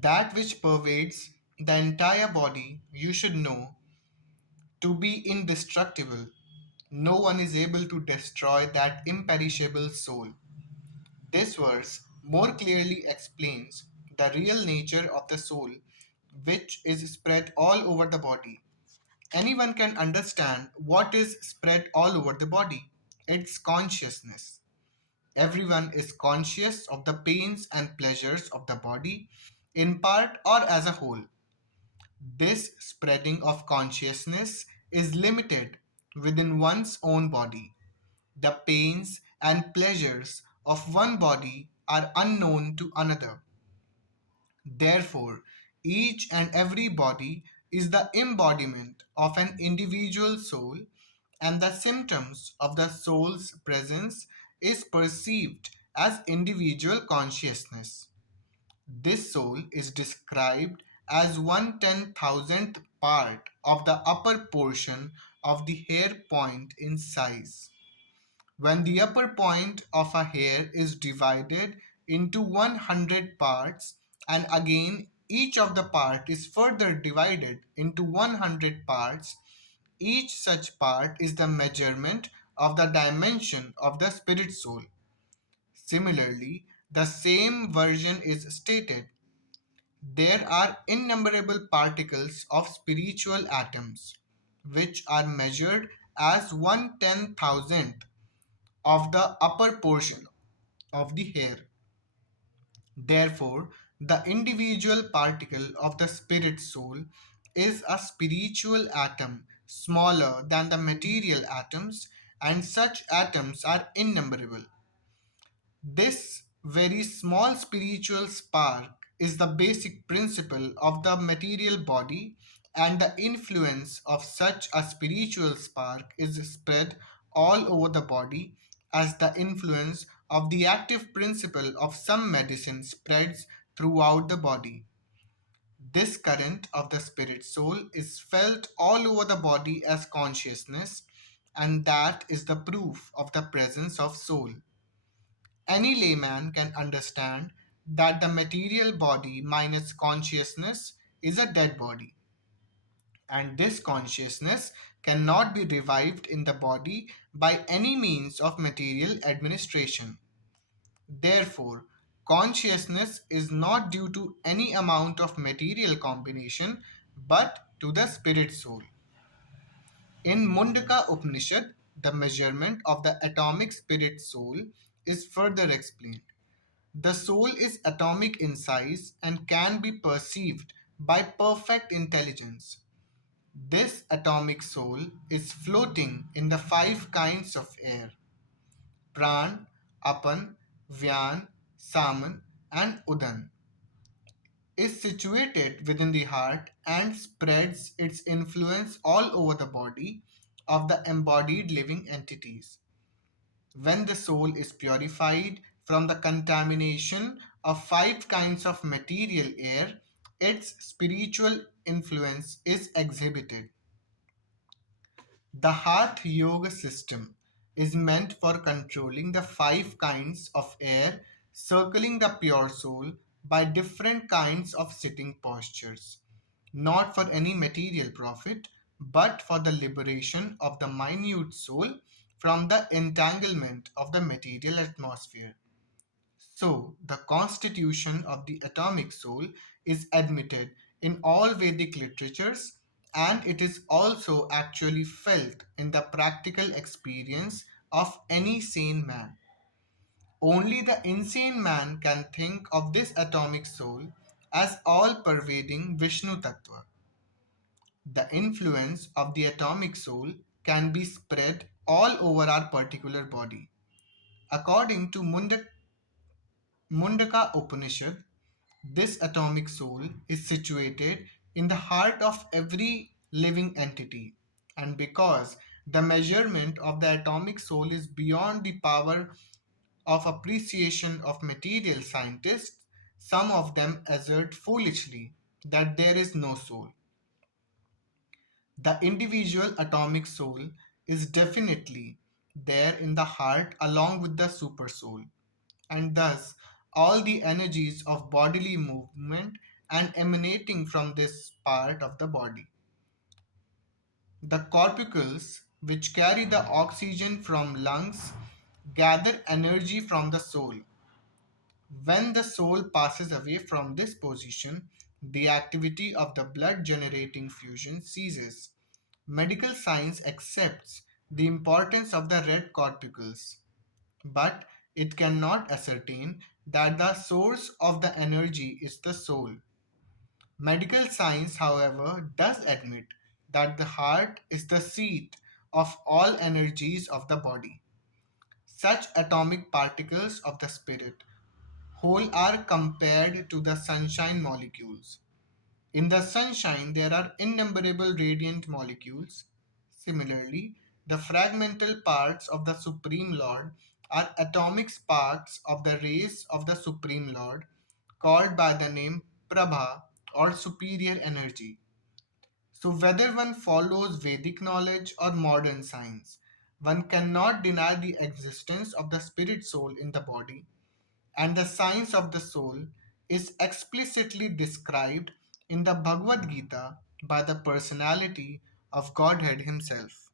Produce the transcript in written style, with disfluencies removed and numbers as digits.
that which pervades the entire body, you should know to be indestructible. No one is able to destroy that imperishable soul. This verse more clearly explains the real nature of the soul, which is spread all over the body. Anyone can understand what is spread all over the body. It's consciousness. Everyone is conscious of the pains and pleasures of the body, in part or as a whole. This spreading of consciousness is limited within one's own body. The pains and pleasures of one body are unknown to another. Therefore, each and every body is the embodiment of an individual soul, and the symptoms of the soul's presence is perceived as individual consciousness. This soul is described as 1/10,000th part of the upper portion of the hair point in size. When the upper point of a hair is divided into 100 parts, and again each of the part is further divided into 100 parts, each such part is the measurement of the dimension of the spirit soul. Similarly, the same version is stated. There are innumerable particles of spiritual atoms, which are measured as 1/10,000th of the upper portion of the hair. Therefore, the individual particle of the spirit soul is a spiritual atom smaller than the material atoms, and such atoms are innumerable. This very small spiritual spark is the basic principle of the material body, and the influence of such a spiritual spark is spread all over the body as the influence of the active principle of some medicine spreads throughout the body. This current of the spirit soul is felt all over the body as consciousness, and that is the proof of the presence of soul. Any layman can understand that the material body minus consciousness is a dead body, and this consciousness cannot be revived in the body by any means of material administration. Therefore, consciousness is not due to any amount of material combination but to the spirit soul. In Mundaka Upanishad, the measurement of the atomic spirit soul is further explained. The soul is atomic in size and can be perceived by perfect intelligence. This atomic soul is floating in the five kinds of air: Pran, Apan, Vyan, Saman, and Udan, is situated within the heart and spreads its influence all over the body of the embodied living entities. When the soul is purified from the contamination of five kinds of material air, its spiritual influence is exhibited. The Hatha Yoga system is meant for controlling the five kinds of air circling the pure soul by different kinds of sitting postures, not for any material profit, but for the liberation of the minute soul from the entanglement of the material atmosphere. So, the constitution of the atomic soul is admitted in all Vedic literatures, and it is also actually felt in the practical experience of any sane man. Only the insane man can think of this atomic soul as all pervading Vishnu Tattva. The influence of the atomic soul can be spread all over our particular body. According to Mundaka Upanishad, this atomic soul is situated in the heart of every living entity. And because the measurement of the atomic soul is beyond the power of appreciation of material scientists, some of them assert foolishly that there is no soul. The individual atomic soul is definitely there in the heart along with the supersoul, and thus all the energies of bodily movement and emanating from this part of the body. The corpuscles, which carry the oxygen from lungs, gather energy from the soul. When the soul passes away from this position, the activity of the blood generating fusion ceases. Medical science accepts the importance of the red corpuscles, but it cannot ascertain that the source of the energy is the soul. Medical science, however, does admit that the heart is the seat of all energies of the body. Such atomic particles of the spirit whole are compared to the sunshine molecules. In the sunshine, there are innumerable radiant molecules. Similarly, the fragmental parts of the Supreme Lord are atomic sparks of the rays of the Supreme Lord, called by the name Prabha or superior energy. So, whether one follows Vedic knowledge or modern science, one cannot deny the existence of the spirit soul in the body, and the science of the soul is explicitly described in the Bhagavad Gita by the personality of Godhead Himself.